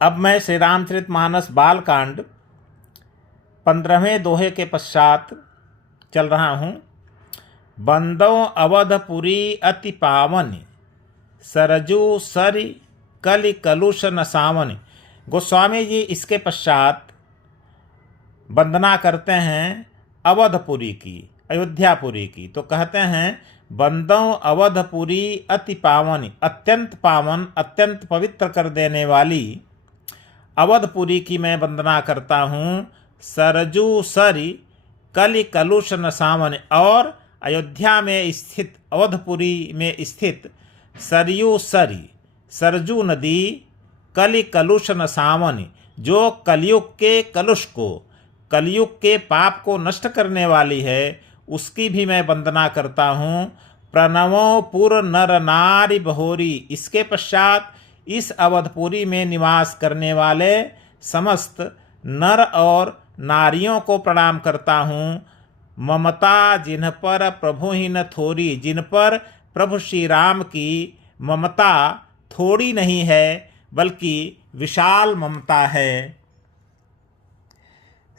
अब मैं श्री रामचरितमानस बालकांड 15वें दोहे के पश्चात चल रहा हूँ। बंदो अवधपुरी अति पावनी, सरजू सरि कलि कलुष न सावनी। गोस्वामी जी इसके पश्चात वंदना करते हैं अवधपुरी की, अयोध्यापुरी की। तो कहते हैं बंदो अवधपुरी अति पावनी, अत्यंत पावन, अत्यंत पवित्र कर देने वाली अवधपुरी की मैं वंदना करता हूँ। सरजू सरि कलि कलुष न सावन, और अयोध्या में स्थित, अवधपुरी में स्थित सरयू सरि, सरजू नदी, कलि कलुष न सावन, जो कलयुग के कलुष को, कलयुग के पाप को नष्ट करने वाली है, उसकी भी मैं वंदना करता हूँ। प्रणवो पुर नर नारी बहोरी। इसके पश्चात इस अवधपुरी में निवास करने वाले समस्त नर और नारियों को प्रणाम करता हूँ। ममता जिन पर प्रभु ही न थोरी, जिन पर प्रभु श्री राम की ममता थोड़ी नहीं है बल्कि विशाल ममता है।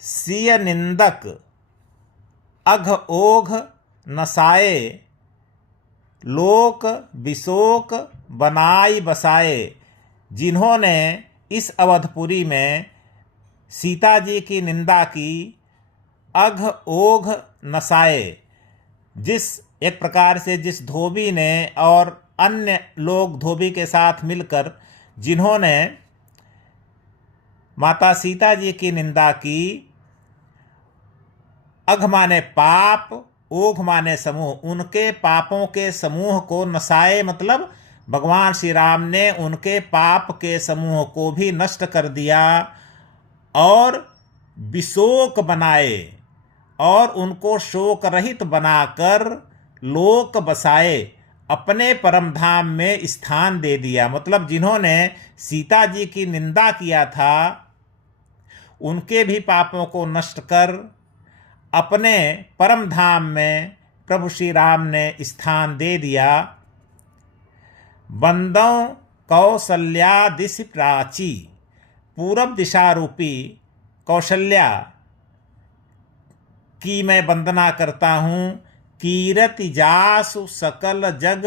सिय निंदक अघ ओघ नसाए, लोक विशोक बनाई बसाए। जिन्होंने इस अवधपुरी में सीता जी की निंदा की, अघ ओघ नसाए, जिस एक प्रकार से जिस धोबी ने और अन्य लोग धोबी के साथ मिलकर जिन्होंने माता सीता जी की निंदा की, अघ माने पाप, ओघ माने समूह, उनके पापों के समूह को नसाए, मतलब भगवान श्री राम ने उनके पाप के समूह को भी नष्ट कर दिया, और विशोक बनाए, और उनको शोक रहित बनाकर लोक बसाए, अपने परम धाम में स्थान दे दिया। मतलब जिन्होंने सीता जी की निंदा किया था, उनके भी पापों को नष्ट कर अपने परम धाम में प्रभु श्री राम ने स्थान दे दिया। बंदों कौशल्या दिश प्राची, पूरब दिशा रूपी कौशल्या की मैं वंदना करता हूँ। कीरति जासु सकल जग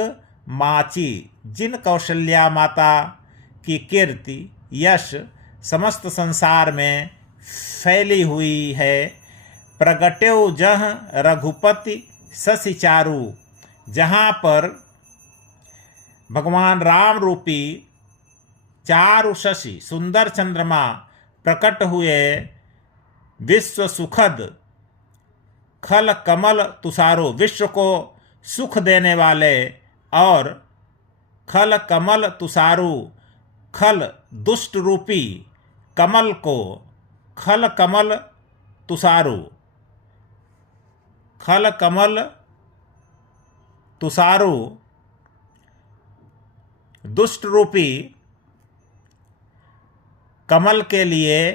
माची, जिन कौशल्या माता की कीर्ति यश समस्त संसार में फैली हुई है। प्रगट्यो जह रघुपति शशि चारु, जहाँ पर भगवान राम रूपी चारु शशि, सुंदर चंद्रमा प्रकट हुए। विश्व सुखद खल कमल तुषारो, विश्व को सुख देने वाले, और खल कमल तुषारु, खल दुष्ट रूपी कमल को, खल कमल तुषारु, खल कमल तुषारु दुष्ट रूपी कमल के लिए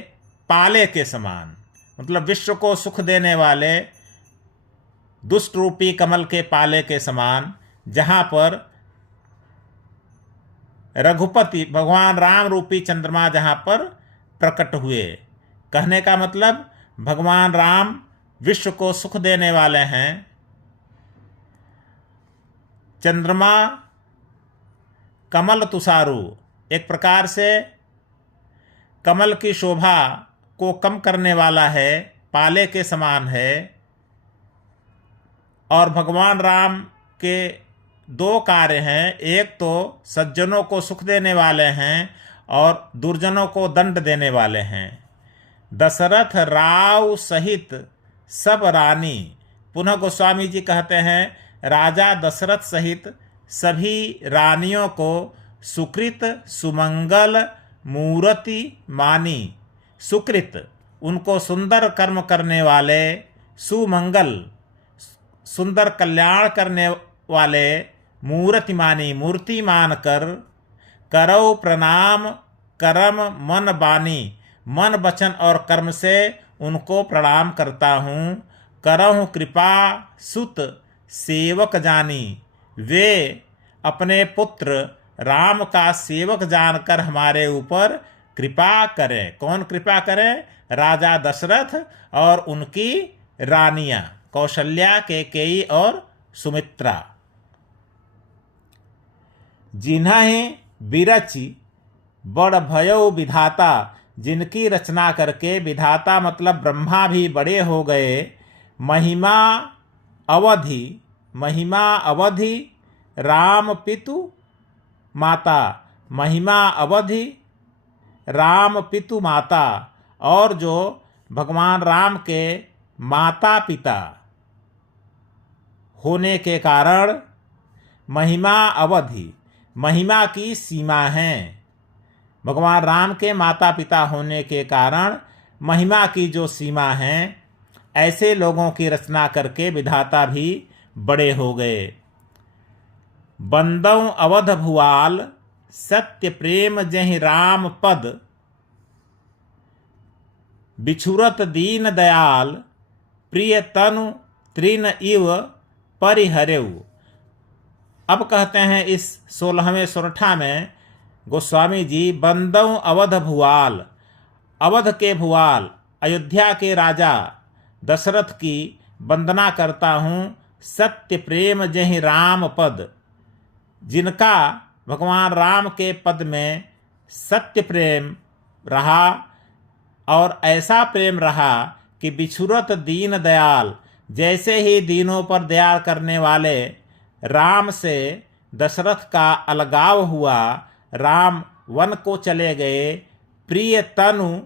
पाले के समान, मतलब विश्व को सुख देने वाले दुष्ट रूपी कमल के पाले के समान, जहाँ पर रघुपति भगवान राम रूपी चंद्रमा जहाँ पर प्रकट हुए। कहने का मतलब भगवान राम विश्व को सुख देने वाले हैं। चंद्रमा कमल तुषारु, एक प्रकार से कमल की शोभा को कम करने वाला है, पाले के समान है। और भगवान राम के दो कार्य हैं, एक तो सज्जनों को सुख देने वाले हैं और दुर्जनों को दंड देने वाले हैं। दशरथ राव सहित सब रानी, पुनः गोस्वामी जी कहते हैं राजा दशरथ सहित सभी रानियों को सुकृत सुमंगल मूर्ति मानी। सुकृत उनको सुंदर कर्म करने वाले, सुमंगल सुंदर कल्याण करने वाले, मूर्ति मानी मूर्ति मानकर, करौ प्रणाम कर्म मन बानी, मन वचन और कर्म से उनको प्रणाम करता हूँ। करहु कृपा सुत सेवक जानी, वे अपने पुत्र राम का सेवक जानकर हमारे ऊपर कृपा करें। कौन कृपा करें? राजा दशरथ और उनकी रानियां कौशल्या, कैकेयी और सुमित्रा। जिन्हें विरचि बड़ भयो विधाता, जिनकी रचना करके विधाता मतलब ब्रह्मा भी बड़े हो गए। महिमा अवधि राम पितु माता, महिमा अवधि राम पितु माता, और जो भगवान राम के माता पिता होने के कारण महिमा अवधि, महिमा की सीमा है। भगवान राम के माता पिता होने के कारण महिमा की जो सीमा है, ऐसे लोगों की रचना करके विधाता भी बड़े हो गए। बंदौ अवध भुआल, सत्य प्रेम जहि राम पद, बिछुरत दीन दयाल, प्रिय तनु तृण इव परिहरेउ। अब कहते हैं इस 16वें सोरठा में गोस्वामी जी, बंदौ अवध भुआल, अवध के भुआल अयोध्या के राजा दशरथ की वंदना करता हूँ। सत्य प्रेम जहि राम पद, जिनका भगवान राम के पद में सत्य प्रेम रहा और ऐसा प्रेम रहा कि बिछुरत दीन दयाल, जैसे ही दीनों पर दया करने वाले राम से दशरथ का अलगाव हुआ, राम वन को चले गए। प्रिय तनु,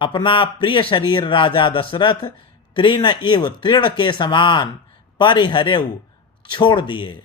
अपना प्रिय शरीर राजा दशरथ तृण इव, तृण के समान परिहरेउ, छोड़ दिए।